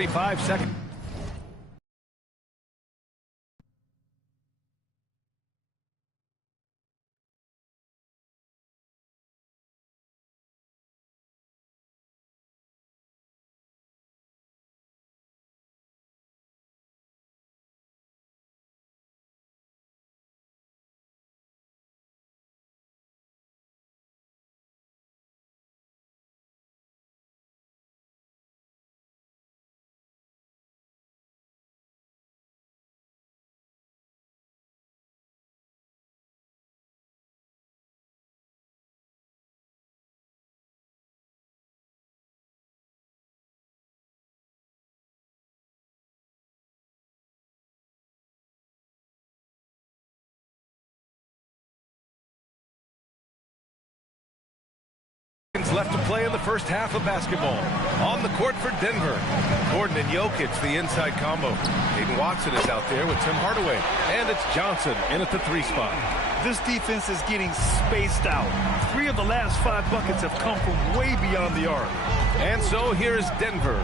35 seconds. Left to play in the first half of basketball. On the court for Denver, Gordon and Jokic, the inside combo. Hayden Watson is out there with Tim Hardaway. And it's Johnson in at the 3 spot. This defense is getting spaced out. 3 of the last 5 buckets have come from way beyond the arc. And so here is Denver,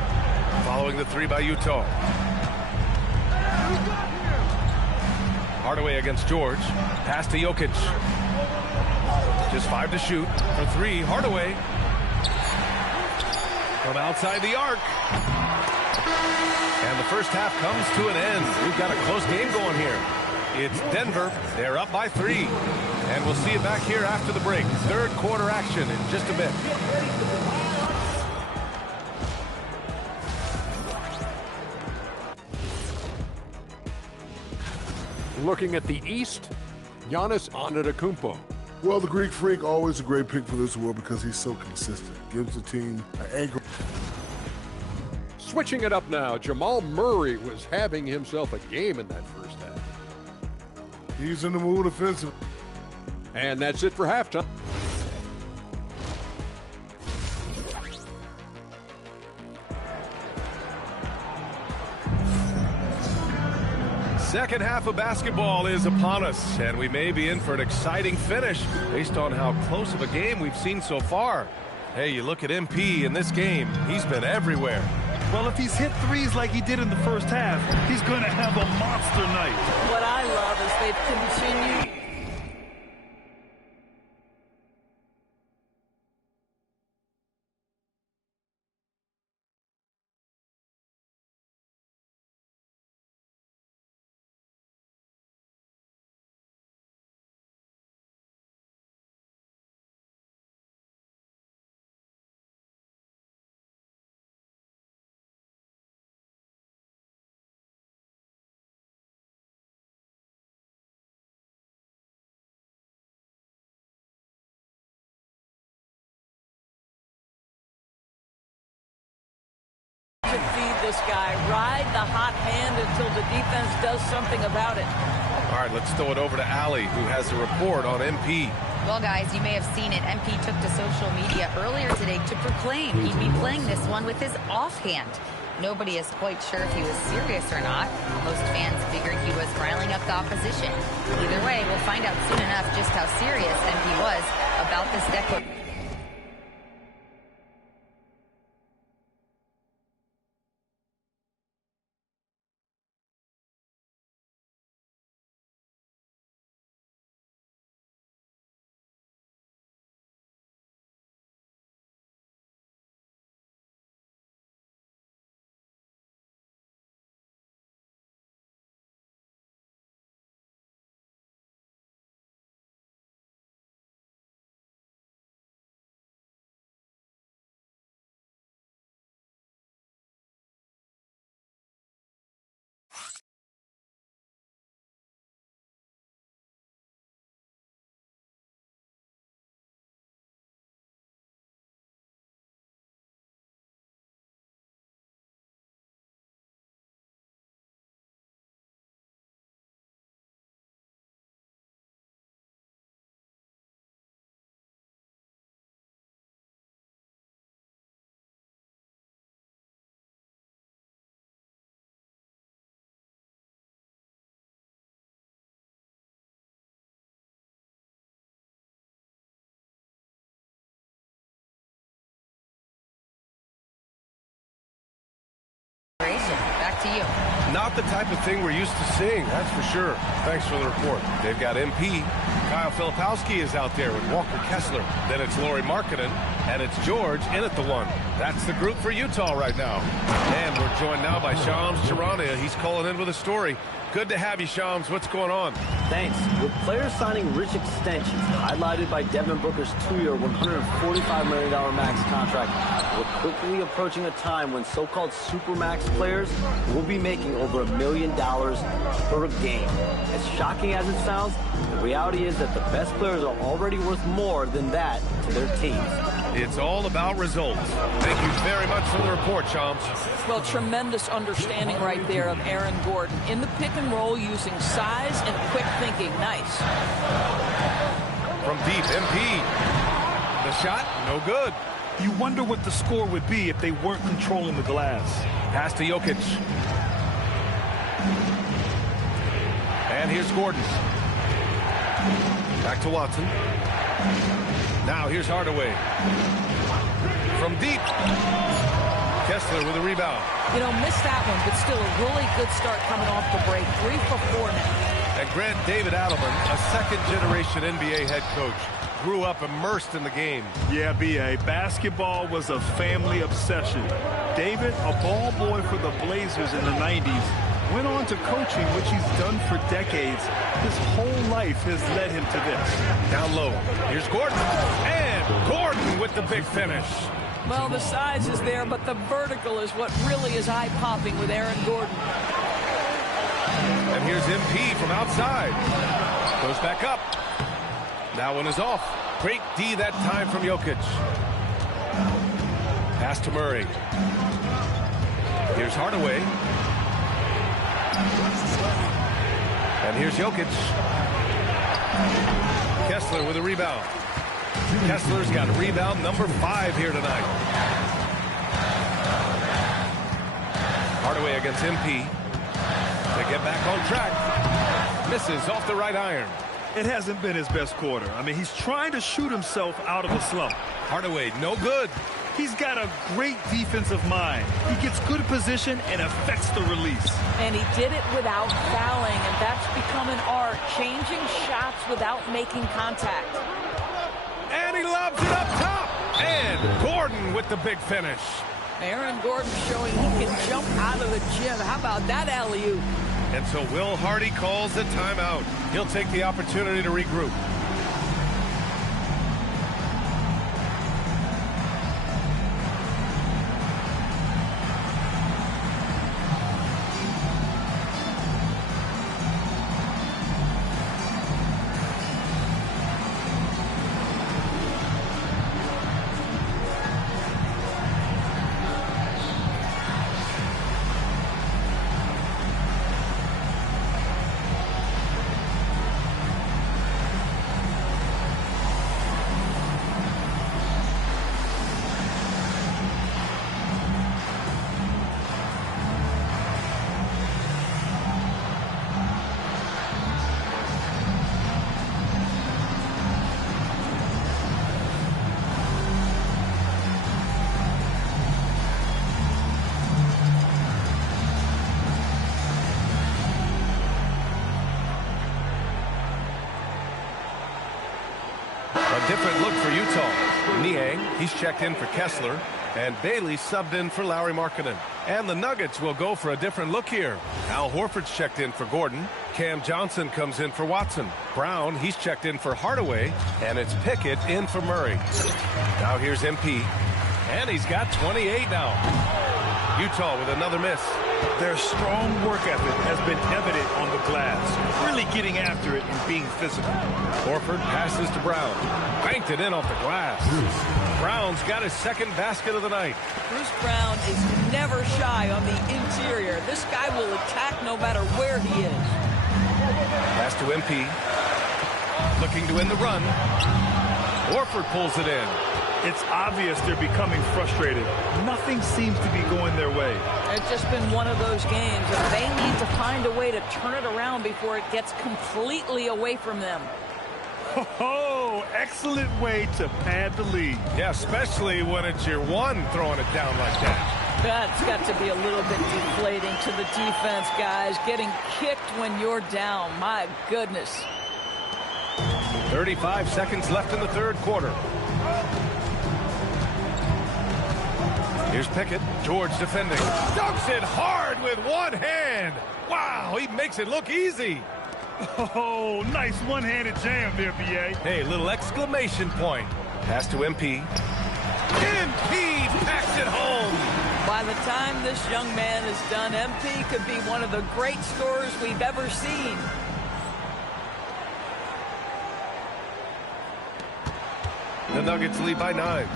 following the 3 by Utah. Hardaway against George. Pass to Jokic. Just 5 to shoot. For 3, Hardaway. From outside the arc. And the first half comes to an end. We've got a close game going here. It's Denver. They're up by 3. And we'll see you back here after the break. Third quarter action in just a bit. Looking at the East, Giannis Antetokounmpo. Well, the Greek Freak, always a great pick for this world because he's so consistent. Gives the team an anchor. Switching it up now, Jamal Murray was having himself a game in that first half. He's in the mood offensively. And that's it for halftime. Second half of basketball is upon us, and we may be in for an exciting finish based on how close of a game we've seen so far. Hey, you look at MP in this game, he's been everywhere. Well, if he's hit threes like he did in the first half, he's going to have a monster night. What I love is they've continued to feed this guy. Ride the hot hand until the defense does something about it. All right, let's throw it over to Allie, who has a report on MP. Well, guys, you may have seen it. MP took to social media earlier today to proclaim he'd be playing this one with his offhand. Nobody is quite sure if he was serious or not. Most fans figured he was riling up the opposition. Either way, we'll find out soon enough just how serious MP was about this declaration. Back to you. Not the type of thing we're used to seeing, that's for sure. Thanks for the report. They've got MP. Kyle Filipowski is out there with Walker Kessler. Then it's Lauri Markkanen, and it's George in at the one. That's the group for Utah right now. And we're joined now by Shams Charania. He's calling in with a story. Good to have you, Shams. What's going on? Thanks. With players signing rich extensions, highlighted by Devin Booker's 2-year, $145 million max contract, we're quickly approaching a time when so-called supermax players will be making over $1 million per game. As shocking as it sounds, the reality is that the best players are already worth more than that to their teams. It's all about results. Thank you very much for the report, Shams. Well, tremendous understanding right there of Aaron Gordon. In the pick and roll, using size and quick thinking. Nice. From deep, MP. The shot, no good. You wonder what the score would be if they weren't controlling the glass. Pass to Jokic. And here's Gordon. Back to Watson. Now here's Hardaway. From deep. Kessler with a rebound. You know, missed that one, but still a really good start coming off the break. 3 for 4 now. And Grant David Adelman, a second-generation NBA head coach, grew up immersed in the game. Yeah, B.A., basketball was a family obsession. David, a ball boy for the Blazers in the 90s, went on to coaching, which he's done for decades. His whole life has led him to this. Down low. Here's Gordon. And Gordon with the big finish. Well, the size is there, but the vertical is what really is eye-popping with Aaron Gordon. And here's MP from outside. Goes back up. That one is off. Great D that time from Jokic. Pass to Murray. Here's Hardaway. And here's Jokic. Kessler with a rebound. Kessler's got rebound number 5 here tonight. Hardaway against MP. They get back on track. Misses off the right iron. It hasn't been his best quarter. I mean, he's trying to shoot himself out of a slump. Hardaway, no good. He's got a great defensive mind. He gets good position and affects the release. And he did it without fouling, and that's become an art, changing shots without making contact. And he lobs it up top. And Gordon with the big finish. Aaron Gordon showing he can jump out of the gym. How about that alley-oop? And so Will Hardy calls the timeout. He'll take the opportunity to regroup. Different look for Utah. Niang, he's checked in for Kessler, and Bailey subbed in for Lauri Markkanen. And the Nuggets will go for a different look here. Al Horford's checked in for Gordon. Cam Johnson comes in for Watson. Brown, he's checked in for Hardaway, and it's Pickett in for Murray. Now here's MP, and he's got 28 now. Utah with another miss. Their strong work ethic has been evident on the glass, really getting after it and being physical. Horford passes to Brown. Banked it in off the glass. Brown's got his second basket of the night. Bruce Brown is never shy on the interior. This guy will attack no matter where he is. Pass to MP. Looking to win the run. Horford pulls it in. It's obvious they're becoming frustrated. Nothing seems to be going their way. It's just been one of those games, and they need to find a way to turn it around before it gets completely away from them. Oh, excellent way to pad the lead. Yeah, especially when it's your one throwing it down like that. That's got to be a little bit deflating to the defense, guys. Getting kicked when you're down. My goodness. 35 seconds left in the third quarter. Here's Pickett. George defending. Dunks it hard with one hand. Wow, he makes it look easy. Oh, nice one-handed jam there, B.A. Hey, little exclamation point. Pass to MP. MP packs it home. By the time this young man is done, MP could be one of the great scorers we've ever seen. The Nuggets lead by 9.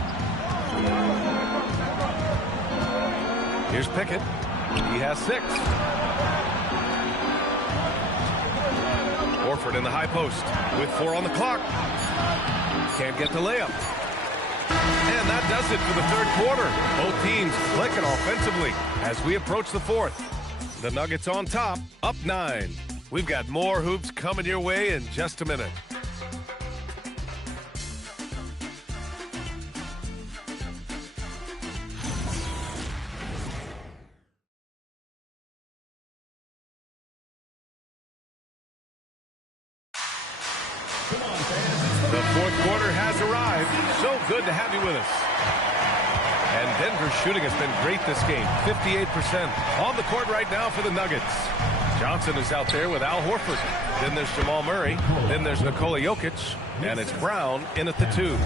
Here's Pickett. He has 6. Horford in the high post with 4 on the clock. Can't get the layup. And that does it for the third quarter. Both teams clicking offensively as we approach the fourth. The Nuggets on top, up 9. We've got more hoops coming your way in just a minute. The fourth quarter has arrived. So good to have you with us. And Denver's shooting has been great this game. 58% on the court right now for the Nuggets. Johnson is out there with Al Horford. Then there's Jamal Murray. Then there's Nikola Jokic. And it's Brown in at the 2.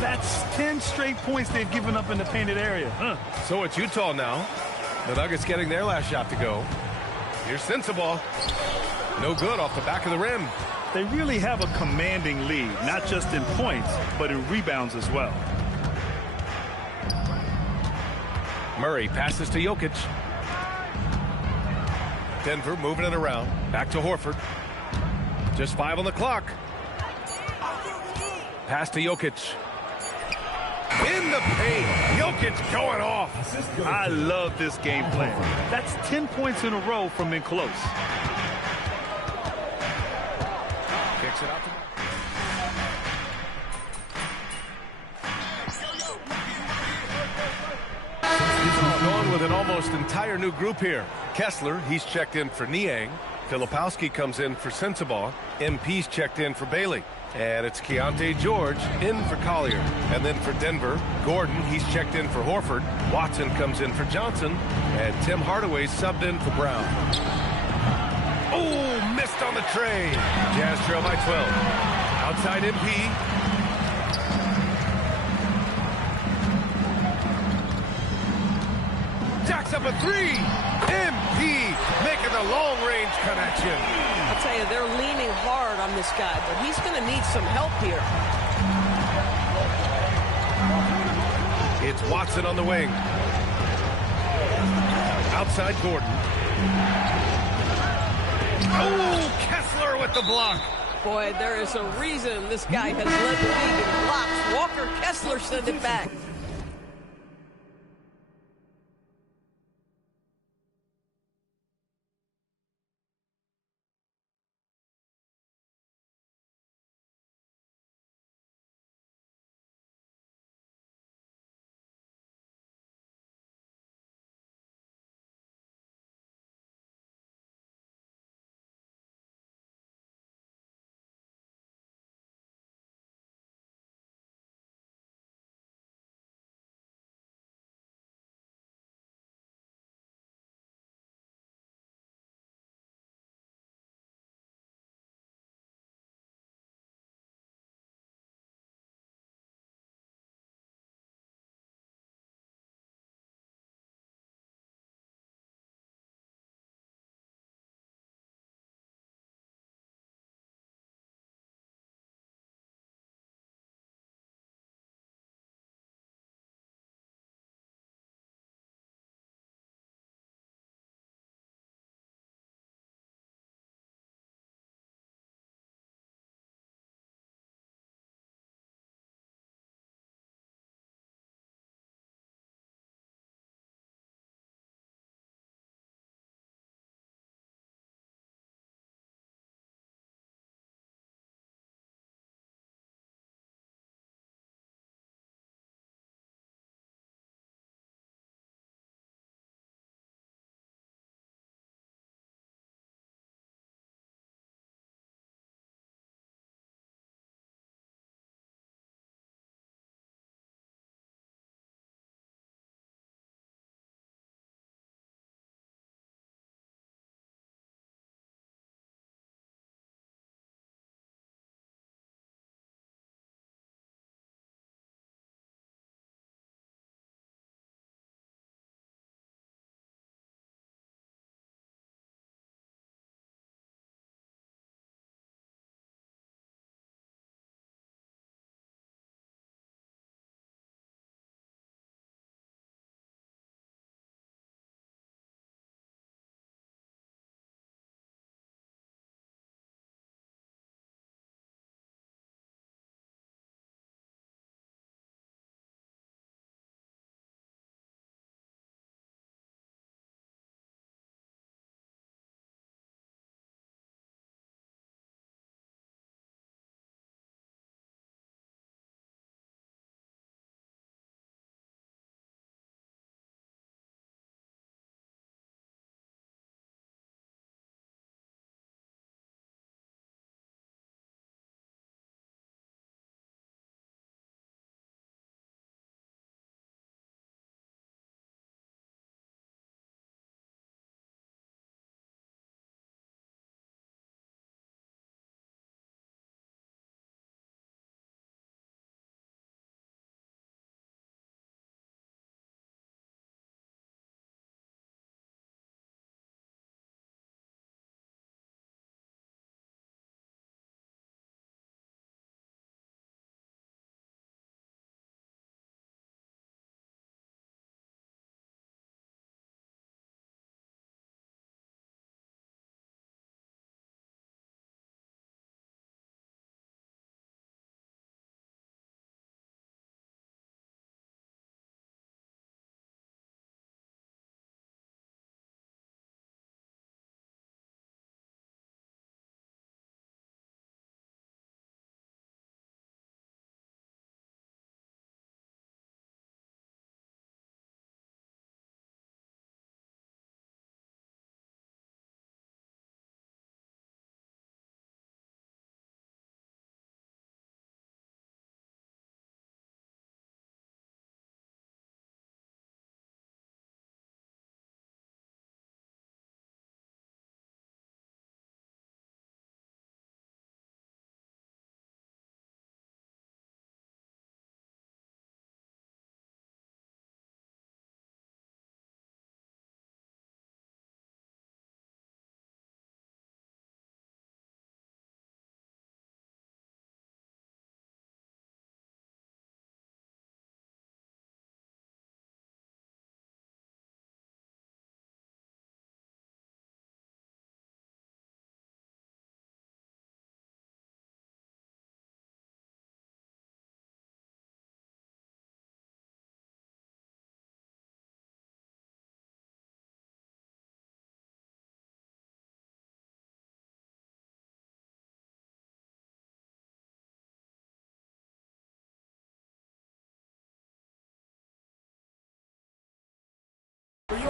That's 10 straight points they've given up in the painted area. So it's Utah now. The Nuggets getting their last shot to go. Here's Sensabaugh. No good off the back of the rim. They really have a commanding lead, not just in points, but in rebounds as well. Murray passes to Jokic. Denver moving it around. Back to Horford. Just 5 on the clock. Pass to Jokic. In the paint. Jokic going off. I love this game plan. That's 10 points in a row from in close. Kicks it out to going with an almost entire new group here. Kessler, he's checked in for Niang. Filipowski comes in for Sensabaugh. MP's checked in for Bailey. And it's Keontae George in for Collier. And then for Denver, Gordon, he's checked in for Horford. Watson comes in for Johnson. And Tim Hardaway subbed in for Brown. Oh, missed on the tray. Jazz trail by 12. Outside MP. Jacks up a 3. MP making the long-range connection. I'll tell you, they're leaning hard on this guy, but he's going to need some help here. It's Watson on the wing. Outside Gordon. Oh, Kessler with the block. Boy, there is a reason this guy has led the league in blocks. Walker Kessler sent it back.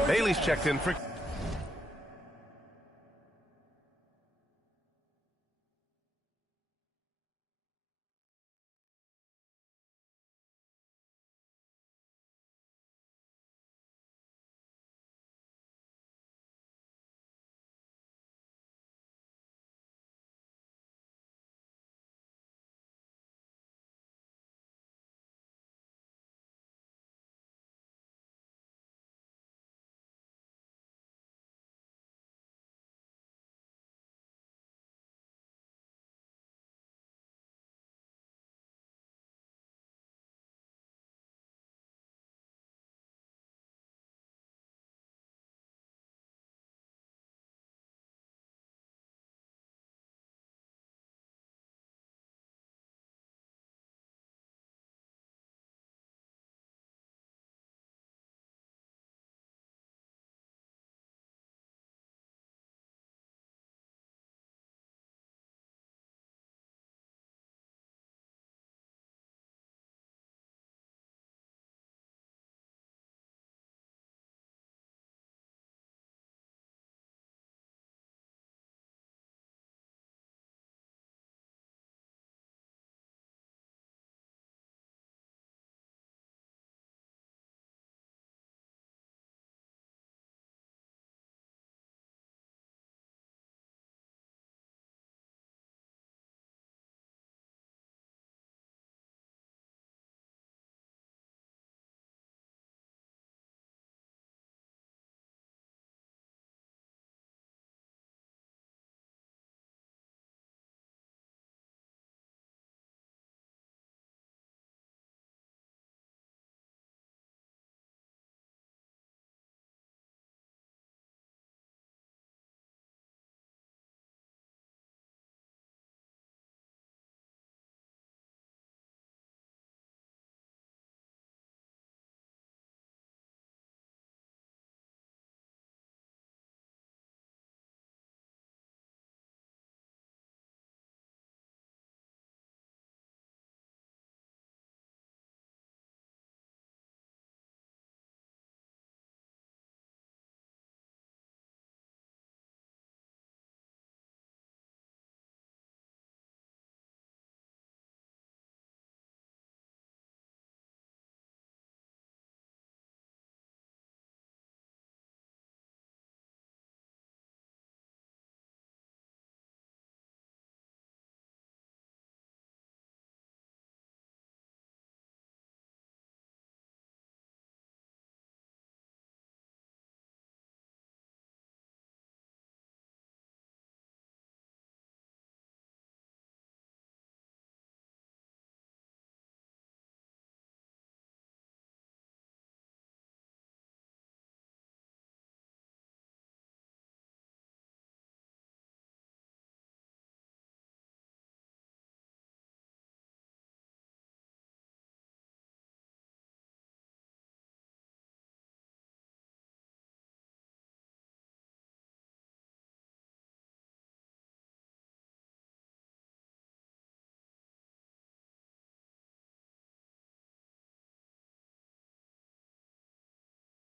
Bailey's checked in for...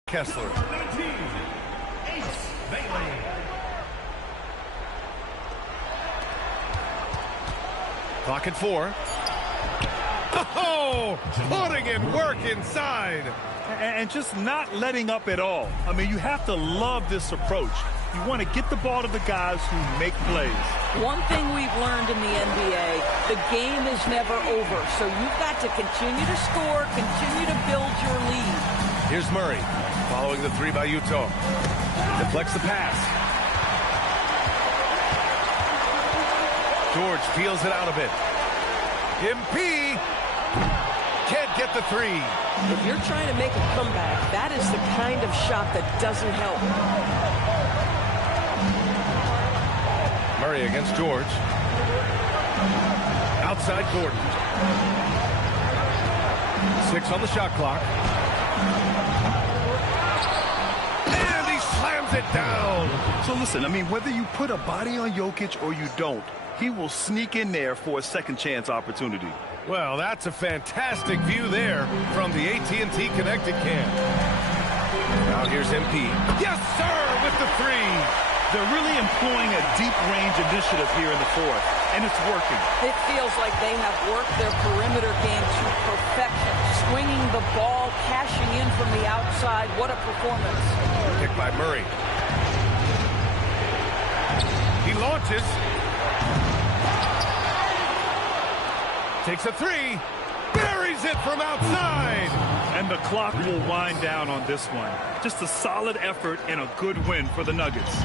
Kessler. Clock at 4. Oh, putting in work inside. And just not letting up at all. I mean, you have to love this approach. You want to get the ball to the guys who make plays. One thing we've learned in the NBA, the game is never over. So you've got to continue to score, continue to build your lead. Here's Murray, following the 3 by Utah. Deflects the pass. George peels it out a bit. MP can't get the 3. If you're trying to make a comeback, that is the kind of shot that doesn't help. Murray against George. Outside Gordon. 6 on the shot clock. And he slams it down. So listen, I mean, whether you put a body on Jokic or you don't, he will sneak in there for a second chance opportunity. Well, that's a fantastic view there from the AT&T Connected Cam. Now here's MP. Yes, sir, with the three. They're really employing a deep-range initiative here in the fourth, and it's working. It feels like they have worked their perimeter game to perfection. Swinging the ball, cashing in from the outside. What a performance. Pick by Murray. He launches. Takes a three. Buries it from outside. And the clock will wind down on this one. Just a solid effort and a good win for the Nuggets.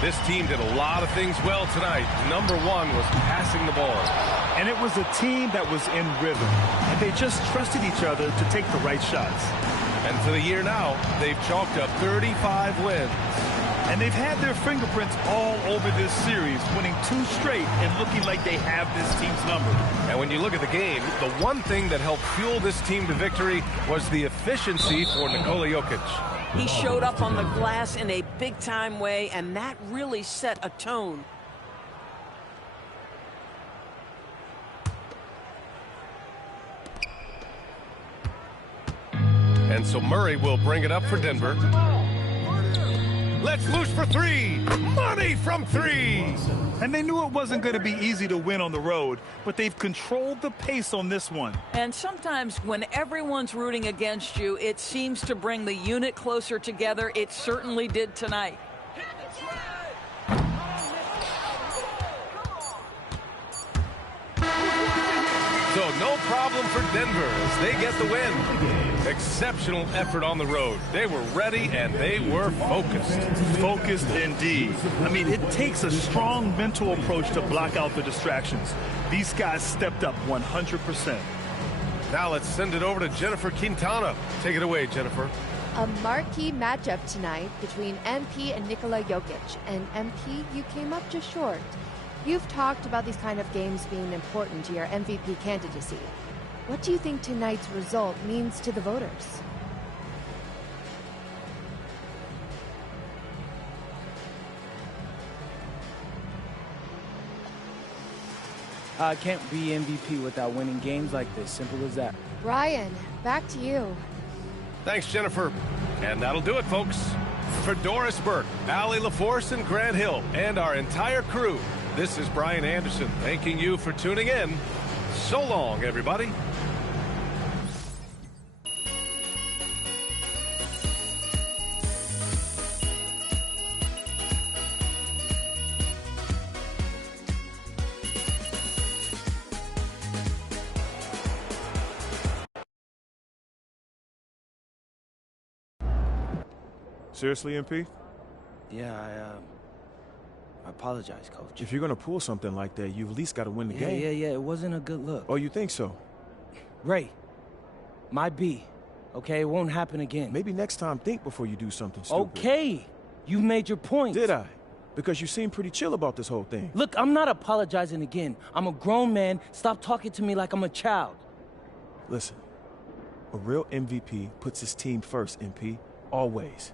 This team did a lot of things well tonight. Number one was passing the ball. And it was a team that was in rhythm. And they just trusted each other to take the right shots. And for the year now, they've chalked up 35 wins. And they've had their fingerprints all over this series, winning 2 straight and looking like they have this team's number. And when you look at the game, the one thing that helped fuel this team to victory was the efficiency for Nikola Jokic. He showed up on the glass in a big-time way, and that really set a tone. And so Murray will bring it up for Denver. Let's loose for three. Money from three. And they knew it wasn't going to be easy to win on the road, but they've controlled the pace on this one. And sometimes when everyone's rooting against you, it seems to bring the unit closer together. It certainly did tonight. So no problem for Denver as they get the win. Exceptional effort on the road. They were ready and they were focused. Focused indeed. I mean, it takes a strong mental approach to block out the distractions. These guys stepped up 100%. Now let's send it over to Jennifer Quintana. Take it away, Jennifer. A marquee matchup tonight between MP and Nikola Jokic. And MP, you came up just short. You've talked about these kind of games being important to your MVP candidacy. What do you think tonight's result means to the voters? I can't be MVP without winning games like this. Simple as that. Brian, back to you. Thanks, Jennifer. And that'll do it, folks. For Doris Burke, Allie LaForce, and Grant Hill, and our entire crew, this is Brian Anderson thanking you for tuning in. So long, everybody. Seriously, MP? Yeah, I apologize, Coach. If you're going to pull something like that, you've at least got to win the game. Yeah, it wasn't a good look. Oh, you think so? Ray, my B, okay? It won't happen again. Maybe next time think before you do something stupid. Okay, you've made your point. Did I? Because you seem pretty chill about this whole thing. Look, I'm not apologizing again. I'm a grown man. Stop talking to me like I'm a child. Listen, a real MVP puts his team first, MP. Always.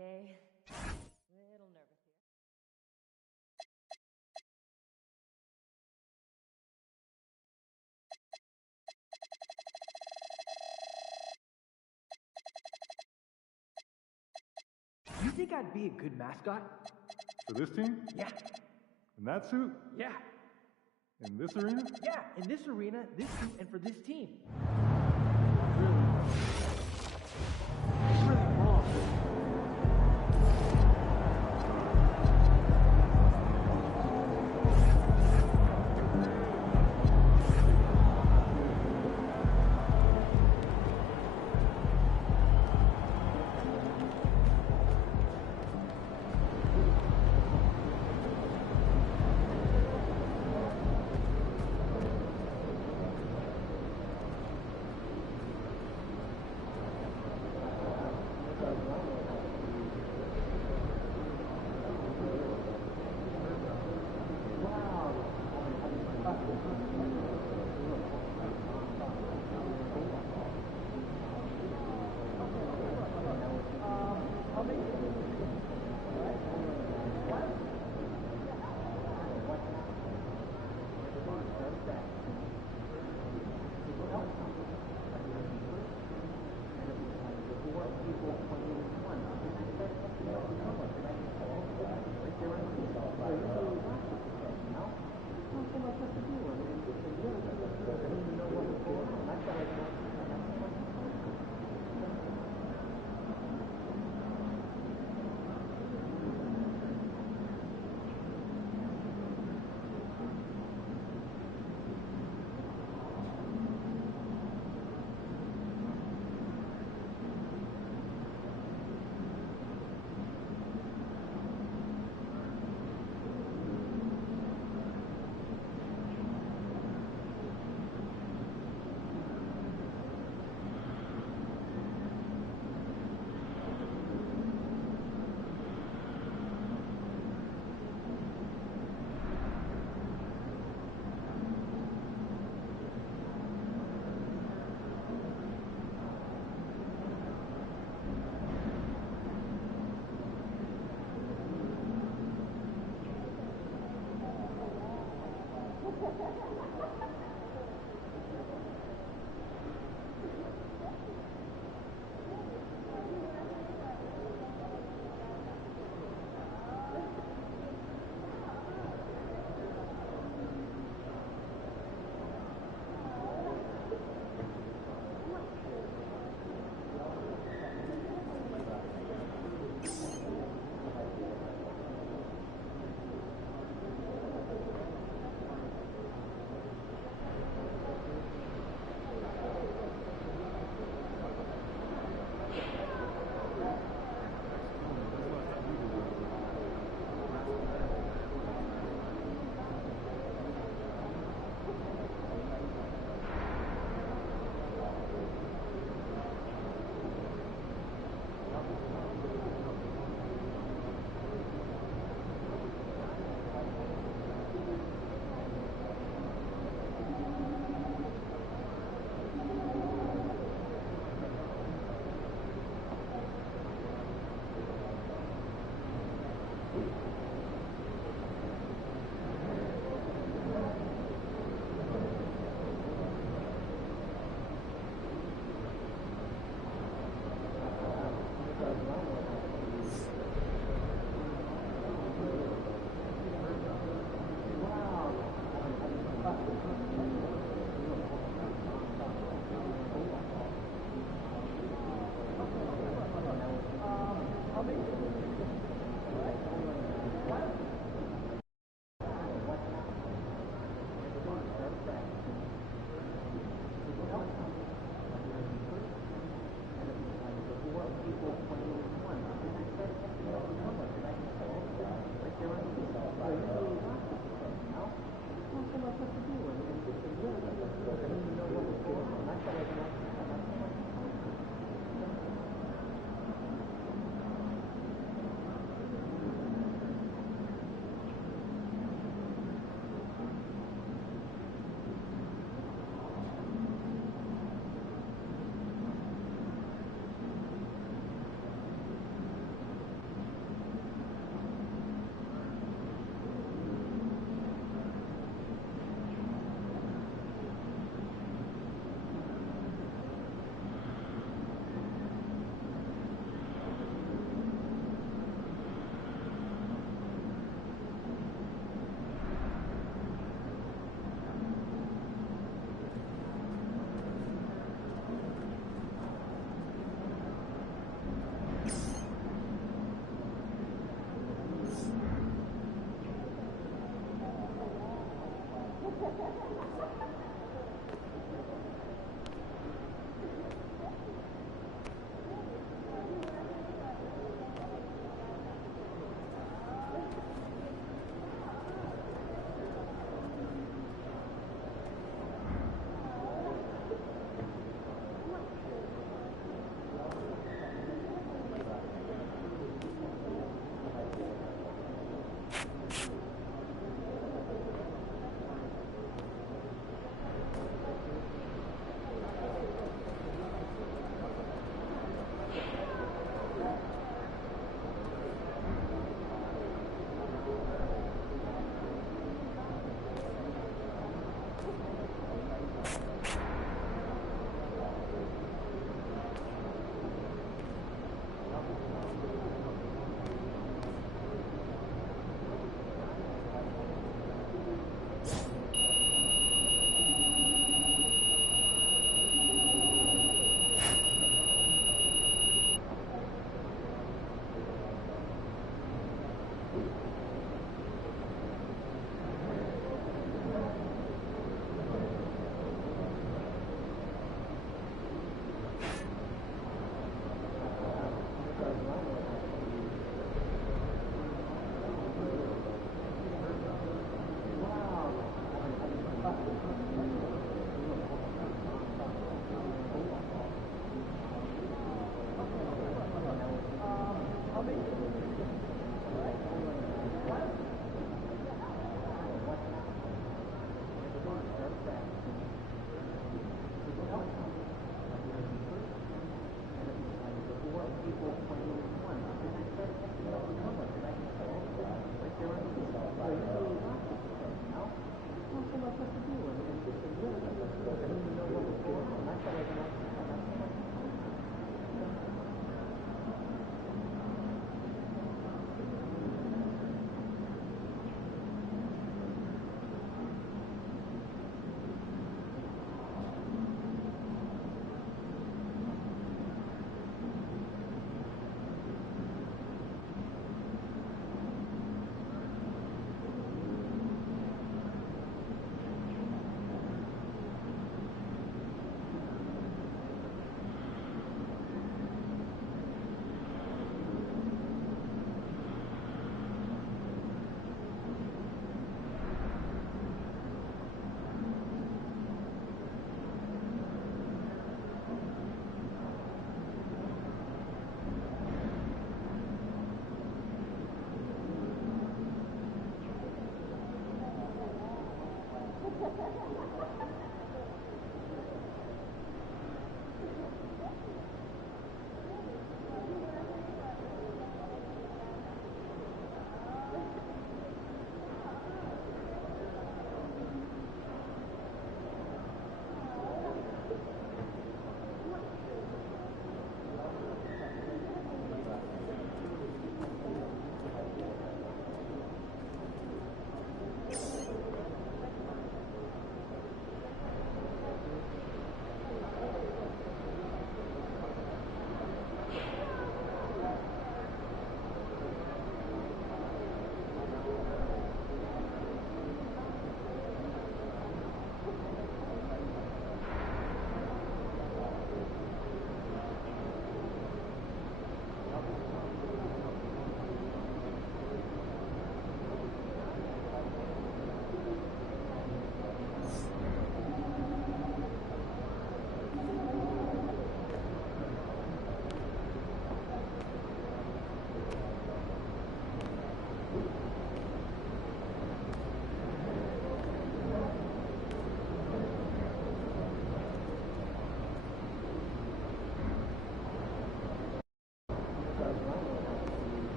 day. A little nervous here. You think I'd be a good mascot? For this team? Yeah. In that suit? Yeah. In this arena? Yeah, in this arena, this suit, and for this team.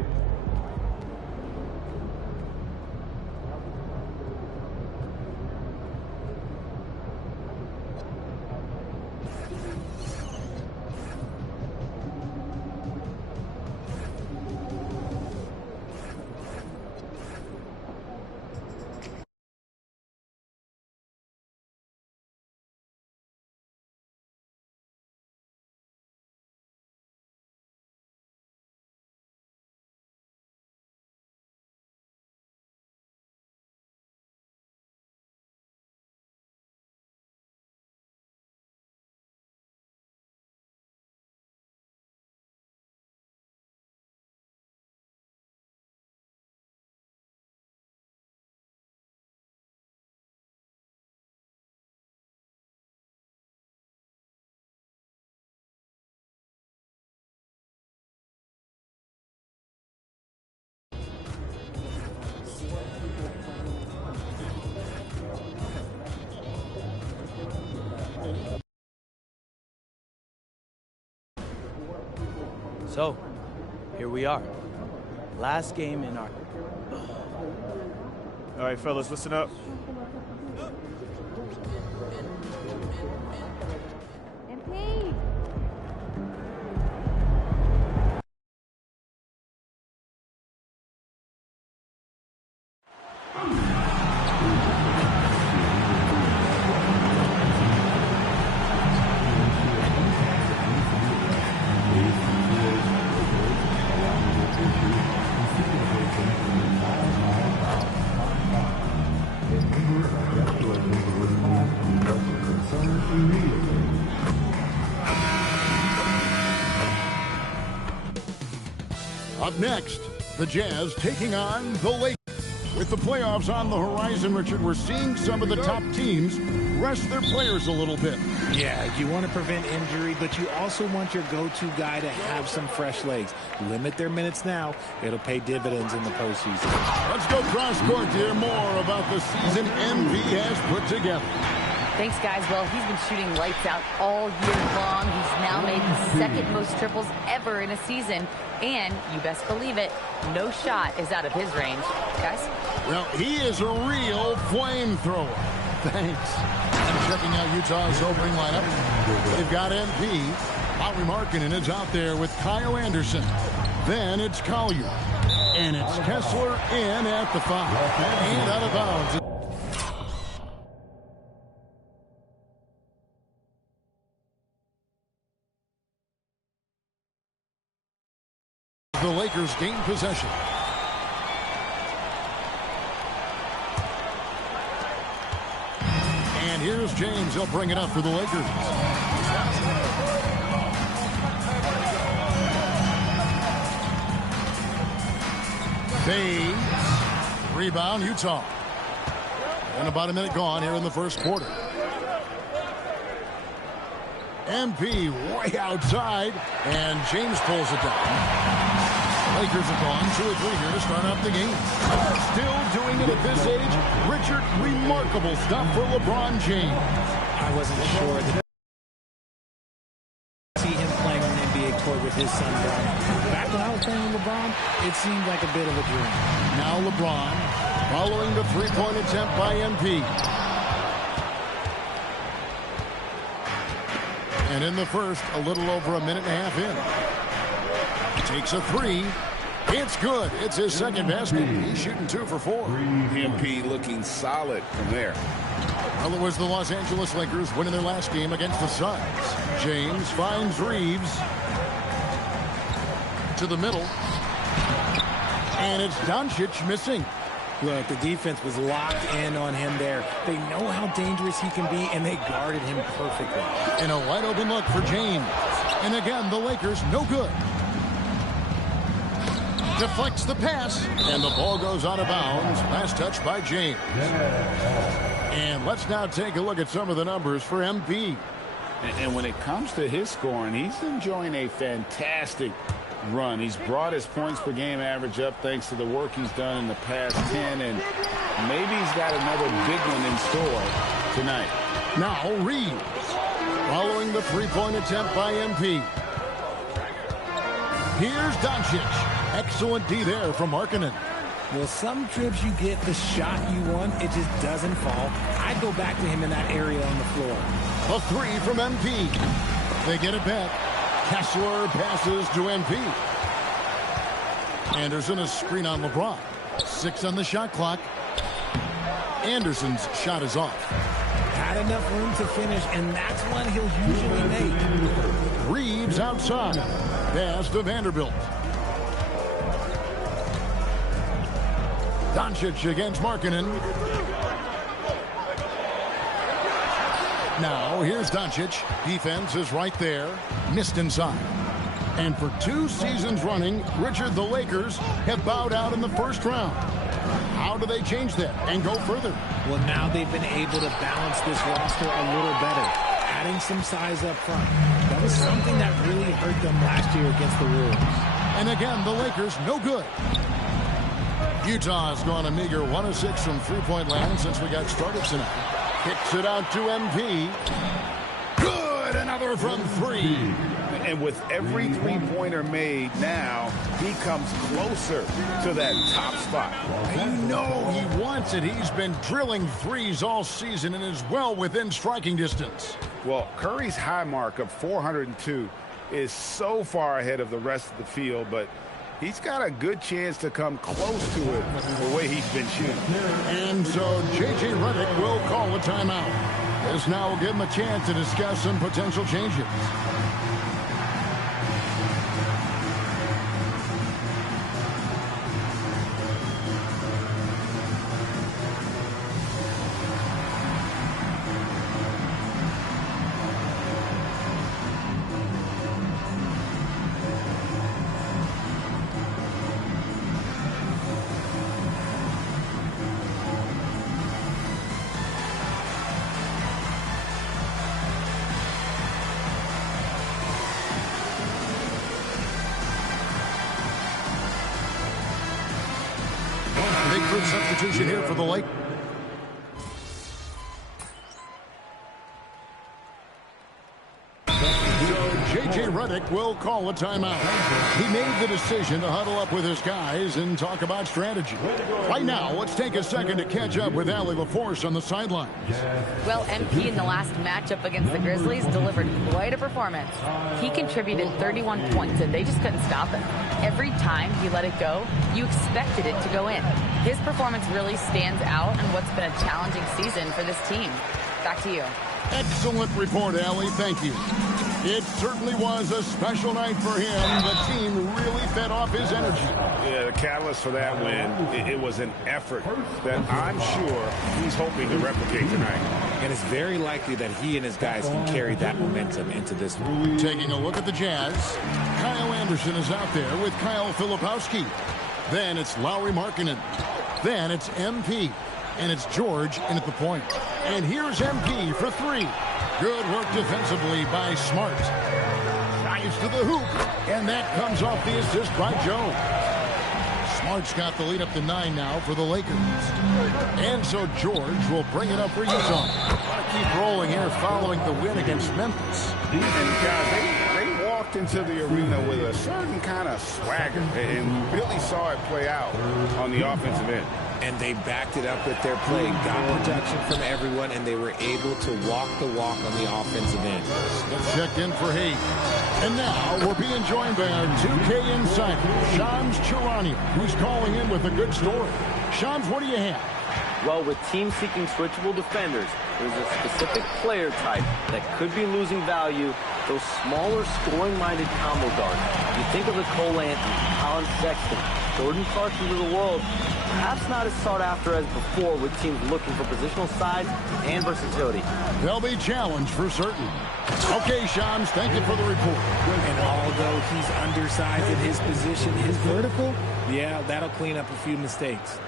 MVP. So, here we are. Last game in our... All right, fellas, listen up. MP! Up next, the Jazz taking on the Lakers. With the playoffs on the horizon, Richard, we're seeing some of the top teams rest their players a little bit. Yeah, you want to prevent injury, but you also want your go-to guy to have some fresh legs. Limit their minutes now. It'll pay dividends in the postseason. Let's go cross-court to hear more about the season MP has put together. Thanks, guys. Well, he's been shooting lights out all year long. He's now made the second most triples ever in a season. And, you best believe it, no shot is out of his range. Guys? Well, he is a real flamethrower. Thanks. And checking out Utah's opening lineup, they've got MP. Lauri Markkanen is out there with Kyle Anderson. Then it's Collier. And it's Kessler in at the 5. And out of bounds. The Lakers gain possession. And here's James. He'll bring it up for the Lakers. Baines. Rebound, Utah. And about a minute gone here in the first quarter. MP way outside. And James pulls it down. Lakers have gone 2 or 3 here to start out the game. Still doing it at this age. Richard, remarkable stuff for LeBron James. I wasn't sure that see him playing on the NBA court with his son Bron. Back when I was playing with LeBron, it seemed like a bit of a dream. Now LeBron following the three-point attempt by MP. And in the first, a little over a minute and a half in. Takes a 3. It's good. It's his second basket. He's shooting 2 for 4. MP looking solid from there. Well, it was the Los Angeles Lakers winning their last game against the Suns. James finds Reeves to the middle. And it's Doncic missing. Look, the defense was locked in on him there. They know how dangerous he can be, and they guarded him perfectly. And a wide open look for James. And again, the Lakers no good. Deflects the pass, and the ball goes out of bounds. Last touch by James. And let's now take a look at some of the numbers for MP. And when it comes to his scoring, he's enjoying a fantastic run. He's brought his points per game average up thanks to the work he's done in the past 10, and maybe he's got another big one in store tonight. Now Reeves following the three-point attempt by MP. Here's Doncic. Excellent D there from Markkanen. Well, some trips you get the shot you want, it just doesn't fall. I'd go back to him in that area on the floor. A three from MP. They get it back. Kessler passes to MP. Anderson a screen on LeBron. 6 on the shot clock. Anderson's shot is off. Had enough room to finish, and that's one he'll usually make. Reeves outside. Pass to Vanderbilt. Doncic against Markkanen. Now, here's Doncic. Defense is right there. Missed inside. And for 2 seasons running, Richard, the Lakers have bowed out in the first round. How do they change that and go further? Well, now they've been able to balance this roster a little better, adding some size up front. That was something that really hurt them last year against the Wolves. And again, the Lakers no good. Utah has gone a meager 1 of 6 from three-point land since we got started tonight. Kicks it out to MP. Good, another from 3. And with every three-pointer made now, he comes closer to that top spot. You know he wants it. He's been drilling threes all season and is well within striking distance. Well, Curry's high mark of 402 is so far ahead of the rest of the field, but he's got a good chance to come close to it the way he's been shooting. And so J.J. Redick will call a timeout. This now will give him a chance to discuss some potential changes. Substitution here for the Lakers. J.J. Redick will call a timeout. He made the decision to huddle up with his guys and talk about strategy. Right now, let's take a second to catch up with Allie LaForce on the sidelines. Well, MP in the last matchup against the Grizzlies delivered quite a performance. He contributed 31 points, and they just couldn't stop him. Every time he let it go, you expected it to go in. His performance really stands out in what's been a challenging season for this team. Back to you. Excellent report, Allie. Thank you. It certainly was a special night for him. The team really fed off his energy. Yeah, the catalyst for that win, it was an effort that I'm sure he's hoping to replicate tonight. And it's very likely that he and his guys can carry that momentum into this one. Taking a look at the Jazz, Kyle Anderson is out there with Kyle Filipowski. Then it's Lauri Markkanen. Then it's MP. And it's George in at the point. And here's MP for 3. Good work defensively by Smart. Drives to the hoop. And that comes off the assist by Jones. Smart's got the lead up to 9 now for the Lakers. And so George will bring it up for Utah. Gotta keep rolling here following the win against Memphis. And guys, they walked into the arena with a certain kind of swagger and really saw it play out on the offensive end. And they backed it up with their play, got production from everyone, and they were able to walk the walk on the offensive end. Let's check in for Hayes. And now we're being joined by our 2K insider, Shams Charania, who's calling in with a good story. Shams, what do you have? Well, with teams seeking switchable defenders, there's a specific player type that could be losing value, those smaller scoring-minded combo guards. You think of the Cole Anthony, Colin Sexton, Jordan Clarkson of the world, perhaps not as sought after as before with teams looking for positional size and versatility. They'll be challenged for certain. Okay, Shams, thank you for the report. And although he's undersized in his position, his vertical, yeah, that'll clean up a few mistakes.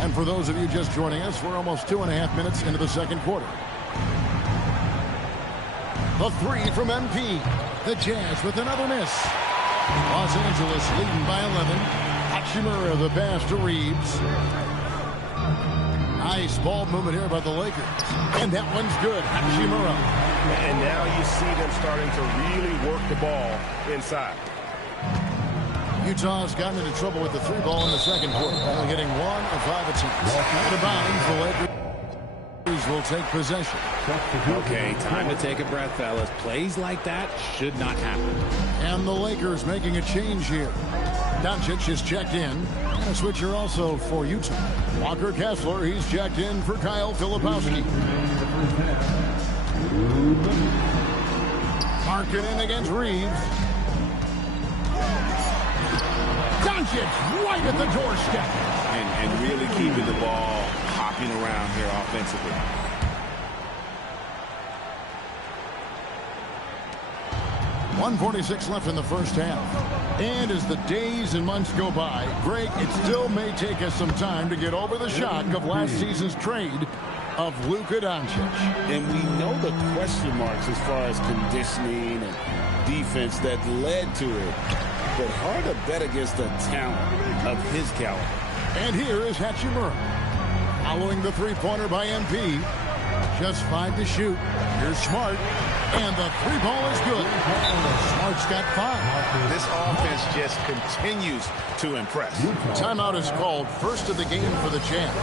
And for those of you just joining us, we're almost 2.5 minutes into the second quarter. The 3 from MP. The Jazz with another miss. Los Angeles leading by 11. Hachimura the pass to Reeves. Nice ball movement here by the Lakers. And that one's good. Hachimura. And now you see them starting to really work the ball inside. Utah's gotten into trouble with the 3-ball in the second quarter, only hitting 1 of 5 attempts. Out of bounds, the Lakers will take possession. Okay, time to take a breath, fellas. Plays like that should not happen. And the Lakers making a change here. Doncic is checked in. And a switcher also for Utah. Walker Kessler, he's checked in for Kyle Filipowski. Marking in against Reeves. Doncic right at the doorstep. And really keeping the ball hopping around here offensively. .146 left in the first half. And as the days and months go by, Greg, it still may take us some time to get over the shock of last season's trade of Luka Doncic. And we know the question marks as far as conditioning and defense that led to it. But hard to bet against the talent of his caliber. And here is Hachimura. Following the three-pointer by MP. Just 5 to shoot. Here's Smart. And the 3-ball is good. Smart's got 5. This offense just continues to impress. Timeout is called. First of the game for the Jazz.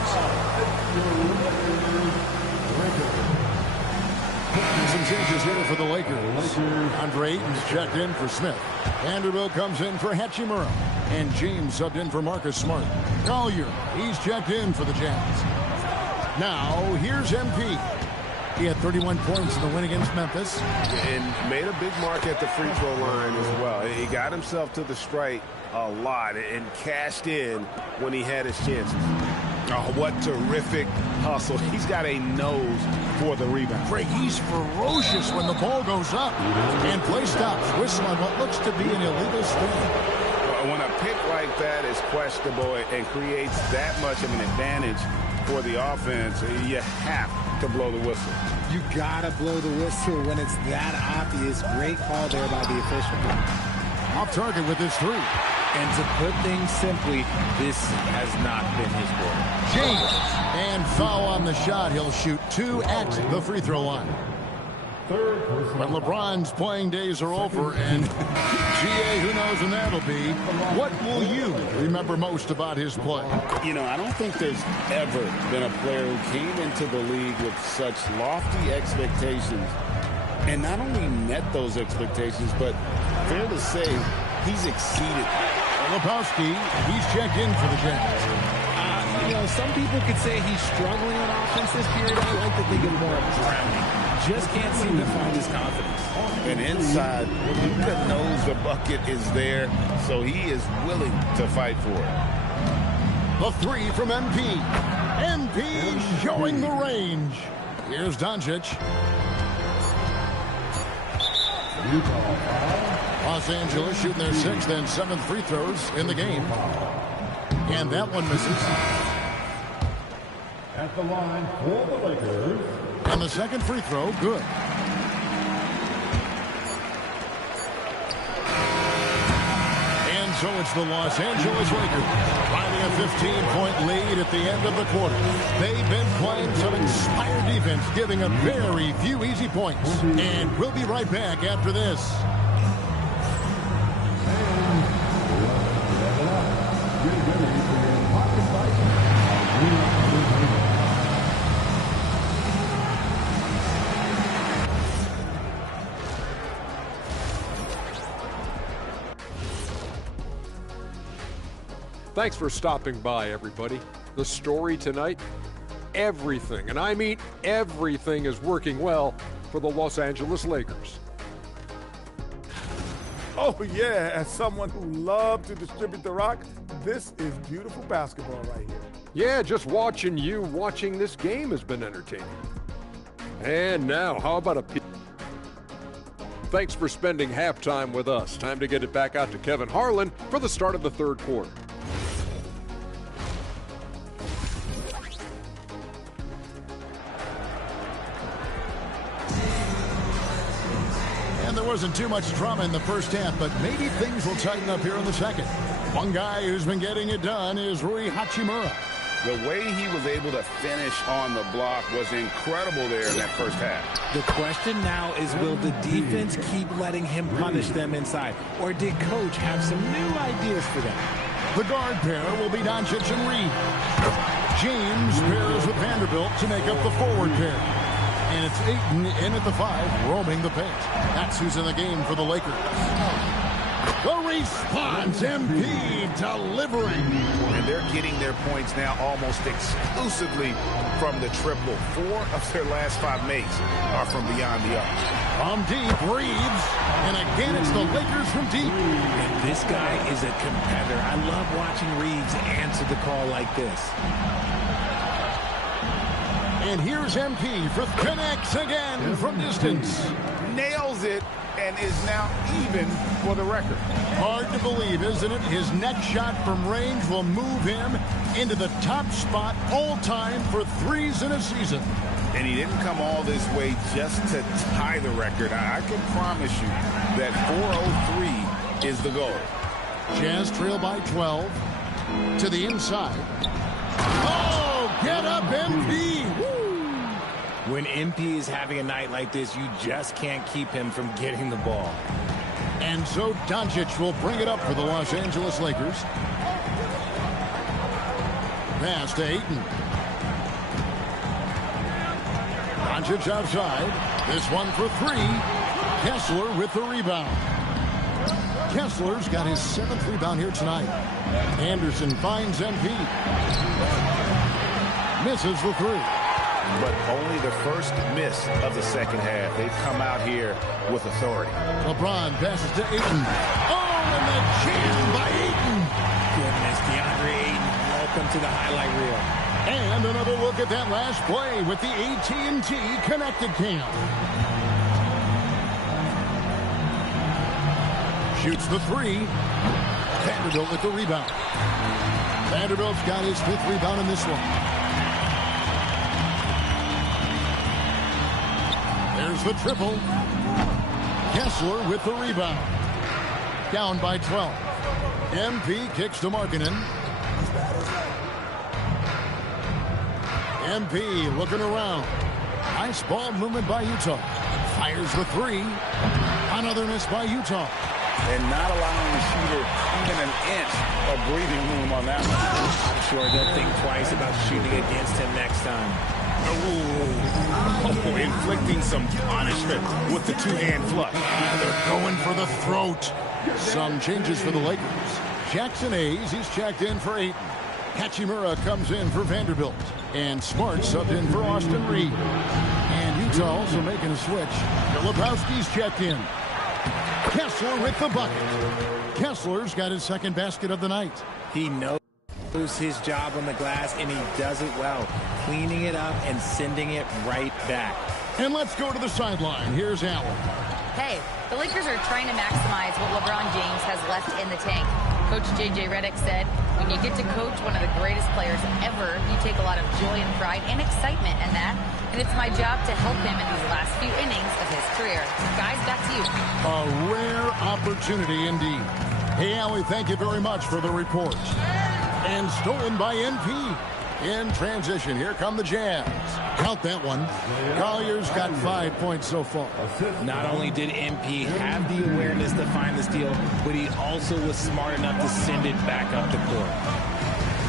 Some changes here for the Lakers. Andre Ayton's checked in for Smith. Vanderbilt comes in for Hachimura. And James subbed in for Marcus Smart. Collier, he's checked in for the Jazz. Now, here's MP. He had 31 points in the win against Memphis. And made a big mark at the free throw line as well. He got himself to the strike a lot and cashed in when he had his chances. Oh, what terrific hustle. He's got a nose for the rebound. Craig, he's ferocious when the ball goes up. And play stops. Whistle on what looks to be an illegal stand. When a pick like that is questionable and creates that much of an advantage for the offense, you have to blow the whistle. You gotta blow the whistle when it's that obvious. Great call there by the official. Off target with his 3. And to put things simply, this has not been his quarter. James. And foul on the shot. He'll shoot 2 at the free throw line. But LeBron's playing days are over, and GA, who knows when that'll be. What will you remember most about his play? You know, I don't think there's ever been a player who came into the league with such lofty expectations and not only met those expectations, but fair to say, he's exceeded. Filipowski, he's checked in for the Jazz. You know, some people could say he's struggling on offense this period. I like to think of more of drowning. Just can't seem to find his confidence. And inside, Luka knows the bucket is there, so he is willing to fight for it. The 3 from MP. MP showing the range. Here's Doncic. Los Angeles shooting their 6th and 7th free throws in the game. And that one misses. At the line for the Lakers. And the second free throw, good. And so it's the Los Angeles Lakers riding a 15-point lead at the end of the quarter. They've been playing some inspired defense, giving up very few easy points. And we'll be right back after this. Thanks for stopping by, everybody. The story tonight, everything, and I mean everything, is working well for the Los Angeles Lakers. Oh, yeah, as someone who loves to distribute the rock, this is beautiful basketball right here. Yeah, just watching this game has been entertaining. And now, how about a... Thanks for spending halftime with us. Time to get it back out to Kevin Harlan for the start of the third quarter. There wasn't too much drama in the first half, but maybe things will tighten up here in the second. One guy who's been getting it done is Rui Hachimura. The way he was able to finish on the block was incredible there in that first half. The question now is, will the defense keep letting him punish them inside? Or did Coach have some new ideas for them? The guard pair will be Doncic and Reed. James pairs with Vanderbilt to make up the forward pair. And it's Ayton in at the 5, roaming the paint. That's who's in the game for the Lakers. The response, MP delivering. And they're getting their points now almost exclusively from the triple. 4 of their last 5 makes are from beyond the arc. From deep, Reeves. And again, it's the Lakers from deep. And this guy is a competitor. I love watching Reeves answer the call like this. And here's MP for connects again from distance. Nails it and is now even for the record. Hard to believe, isn't it? His next shot from range will move him into the top spot all time for threes in a season. And he didn't come all this way just to tie the record. I can promise you that 403 is the goal. Jazz trail by 12 to the inside. Oh, get up, MP! When MP is having a night like this, you just can't keep him from getting the ball. And so Doncic will bring it up for the Los Angeles Lakers. Pass to Ayton. Doncic outside. This one for 3. Kessler with the rebound. Kessler's got his 7th rebound here tonight. Anderson finds MP. Misses the 3. But only the first miss of the second half. They've come out here with authority. LeBron passes to Ayton. Oh, and the jam by Ayton. Goodness, DeAndre Ayton, welcome to the highlight reel. And another look at that last play with the AT&T Connected Cam. Shoots the 3. Vanderbilt with the rebound. Vanderbilt's got his 5th rebound in this one. There's the triple. Kessler with the rebound. Down by 12. MP kicks to Markkanen. MP looking around. Nice ball movement by Utah. Fires the 3. Another miss by Utah. And not allowing the shooter even an inch of breathing room on that one. I'm sure they'll think twice about shooting against him next time. Oh, inflicting some punishment with the 2-hand flush. They're going for the throat. Some changes for the Lakers. Jackson Hayes, he's checked in for Ayton. Hachimura comes in for Vanderbilt. And Smart subbed in for Austin Reed. And Utah also making a switch. Filipowski's checked in. Kessler with the bucket. Kessler's got his 2nd basket of the night. He knows his job on the glass, and he does it well, cleaning it up and sending it right back. And let's go to the sideline. Here's Allen. Hey, the Lakers are trying to maximize what LeBron James has left in the tank. Coach J.J. Redick said, when you get to coach one of the greatest players ever, you take a lot of joy and pride and excitement in that. And it's my job to help him in these last few innings of his career. Guys, back to you. A rare opportunity indeed. Hey, Allie, thank you very much for the report. And stolen by NP. In transition, here come the Jazz. Count that one. Collier's got 5 points so far. Not only did MP have the awareness to find the steal, but he also was smart enough to send it back up the court.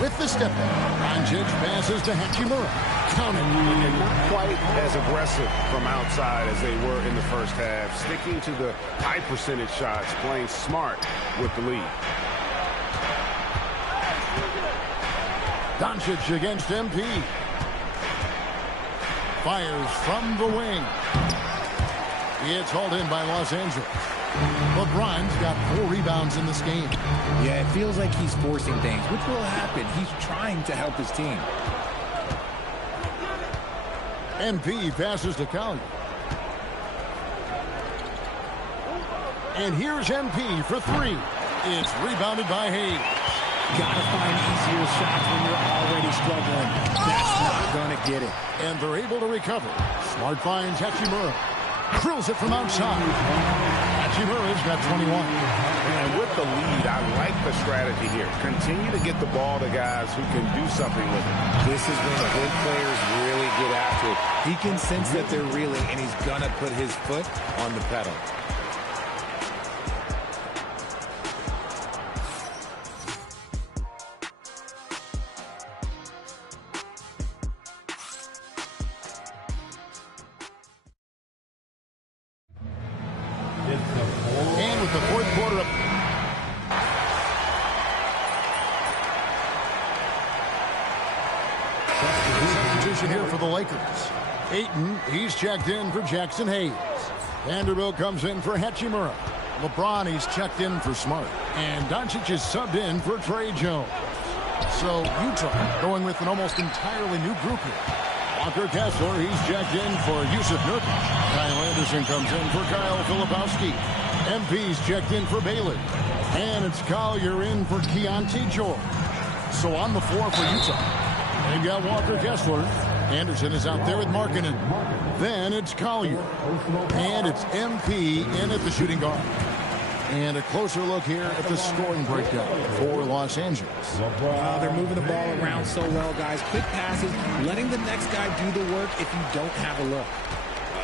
With the step back, Doncic passes to Hachimura. Counting. And not quite as aggressive from outside as they were in the first half. Sticking to the high percentage shots, playing smart with the lead. Doncic against MP. Fires from the wing. It's hauled in by Los Angeles. LeBron's got 4 rebounds in this game. Yeah, it feels like he's forcing things, which will happen. He's trying to help his team. MP passes to Collier. And here's MP for 3. It's rebounded by Hayes. Gotta find easier shots when you're already struggling. That's not gonna get it. And they're able to recover. Smart finds Hachimura. Drills it from outside. Hachimura's got 21. And with the lead, I like the strategy here. Continue to get the ball to guys who can do something with it. This is when good players really get after it. He can sense that they're reeling, and he's going to put his foot on the pedal. And with the fourth quarter up. Substitution here for the Lakers. Ayton, he's checked in for Jackson Hayes. Vanderbilt comes in for Hachimura. LeBron, he's checked in for Smart. And Doncic is subbed in for Trey Jones. So Utah going with an almost entirely new group here. Walker Kessler, he's checked in for Yusuf Nurkic. Kyle Anderson comes in for Kyle Filipowski. MP's checked in for Bailey. And it's Collier in for Keontae George. So on the floor for Utah, they've got Walker Kessler. Anderson is out there with Markkanen. Then it's Collier. And it's MP in at the shooting guard. And a closer look here at the scoring breakdown for Los Angeles. They're moving the ball around so well, guys. Quick passes, letting the next guy do the work if you don't have a look.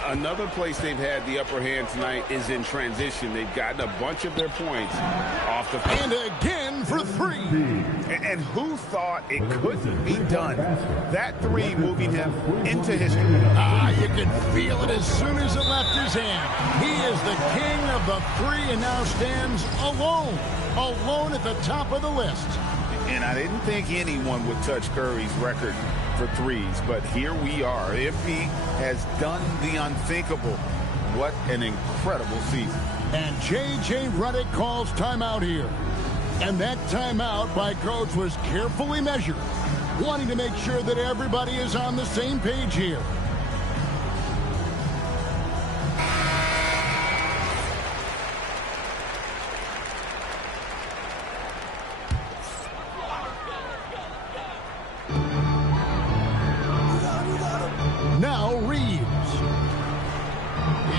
Another place they've had the upper hand tonight is in transition. They've gotten a bunch of their points off the field. And again for three. And who thought it couldn't be done? That three moving him into history. You can feel it as soon as it left his hand. He is the king of the three and now stands alone at the top of the list. And I didn't think anyone would touch Curry's record for threes, but here we are. MP has done the unthinkable. What an incredible season. And J.J. Redick calls timeout here. And that timeout by Coach was carefully measured, wanting to make sure that everybody is on the same page here. Now Reeves.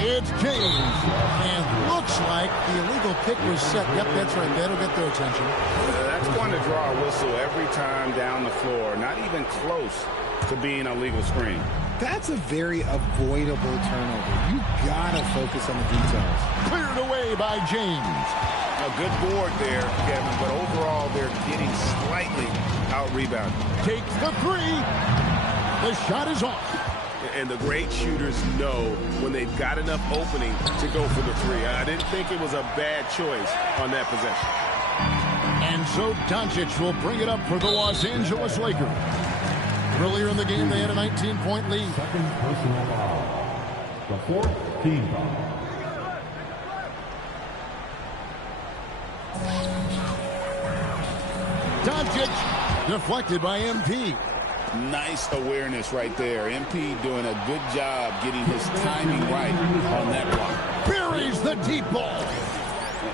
It's James. And looks like the illegal pick was set. Yep, that's right. That'll get their attention. That's going to draw a whistle every time down the floor. Not even close to being a legal screen. That's a very avoidable turnover. You got to focus on the details. Cleared away by James. A good board there, Kevin, but overall they're getting slightly out-rebounded. Takes the three. The shot is off. And the great shooters know when they've got enough opening to go for the three. I didn't think it was a bad choice on that possession. And so Doncic will bring it up for the Los Angeles Lakers. Earlier in the game, they had a 19-point lead. Second personal foul. The fourth team foul. Doncic deflected by MP. Nice awareness right there. MP doing a good job getting his timing right on that block. Buries the deep ball.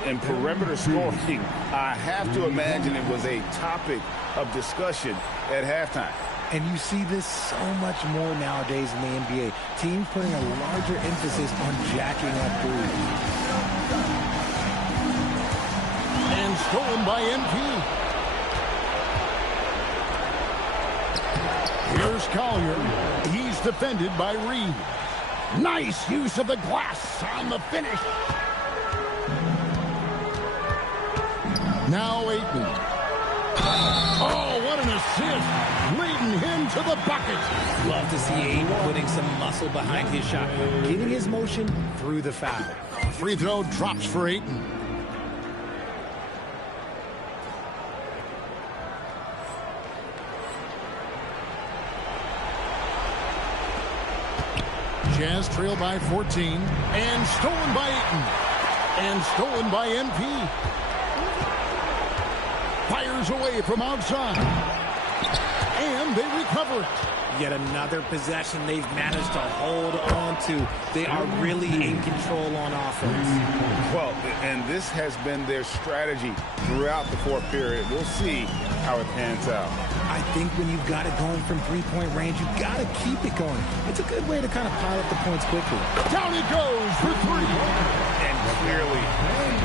And perimeter scoring, I have to imagine it was a topic of discussion at halftime. And you see this so much more nowadays in the NBA. Teams putting a larger emphasis on jacking up threes. And stolen by MP. Here's Collier. He's defended by Reed. Nice use of the glass on the finish. Now Ayton. Oh, what an assist. Leading him to the bucket. Love to see Ayton putting some muscle behind his shot. Getting his motion through the foul. Free throw drops for Ayton. Jazz trail by 14. And stolen by Ayton. And stolen by MP. Fires away from outside. And they recover it. Yet another possession they've managed to hold on to. They are really in control on offense. Well, and this has been their strategy throughout the fourth period. We'll see how it pans out. I think when you've got it going from three-point range, you've got to keep it going. It's a good way to kind of pile up the points quickly. Down it goes for three. And Clearly,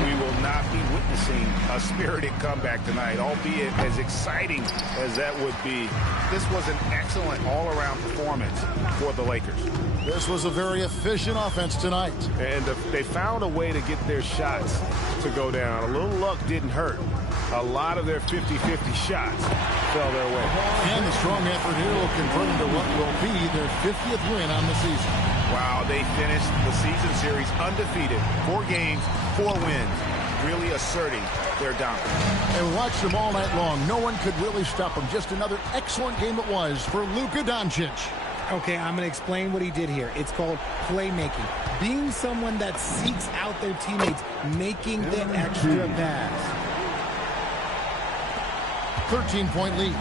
we will not be witnessing a spirited comeback tonight, albeit as exciting as that would be. This was an excellent all-around performance for the Lakers. This was a very efficient offense tonight. And they found a way to get their shots to go down. A little luck didn't hurt. A lot of their 50-50 shots fell their way. And the strong effort here will convert into what will be their 50th win on the season. Wow, they finished the season series undefeated. 4 games, 4 wins. Really asserting their dominance. And we watched them all night long. No one could really stop them. Just another excellent game it was for Luka Doncic. Okay, I'm going to explain what he did here. It's called playmaking. Being someone that seeks out their teammates, making the extra pass. 13-point lead.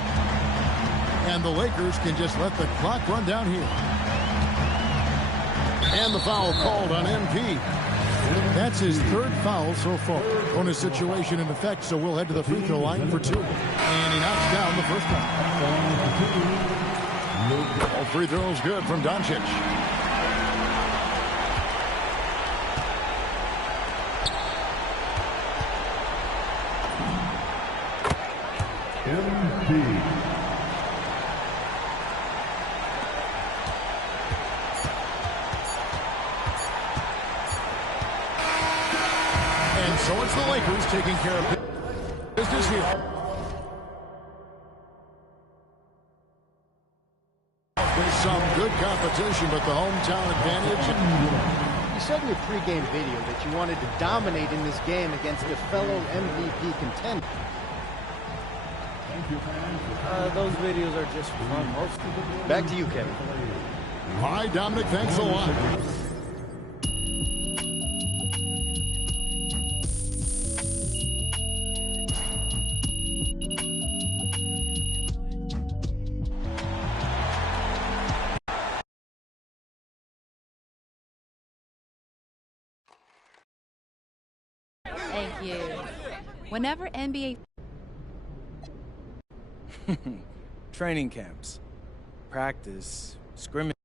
And the Lakers can just let the clock run down here. And the foul called on MP. That's his 3rd foul so far. Bonus situation in effect, so we'll head to the free throw line for 2. And he knocks down the first one. All free throws good from Doncic. And so it's the Lakers taking care of business here. Some good competition, but the hometown advantage. You said in your pregame video that you wanted to dominate in this game against a fellow MVP contender. Those videos are just fun. Back to you, Kevin. Hi, Dominic. Thanks a lot. Thank you. Whenever NBA... Training camps, practice, scrimmage.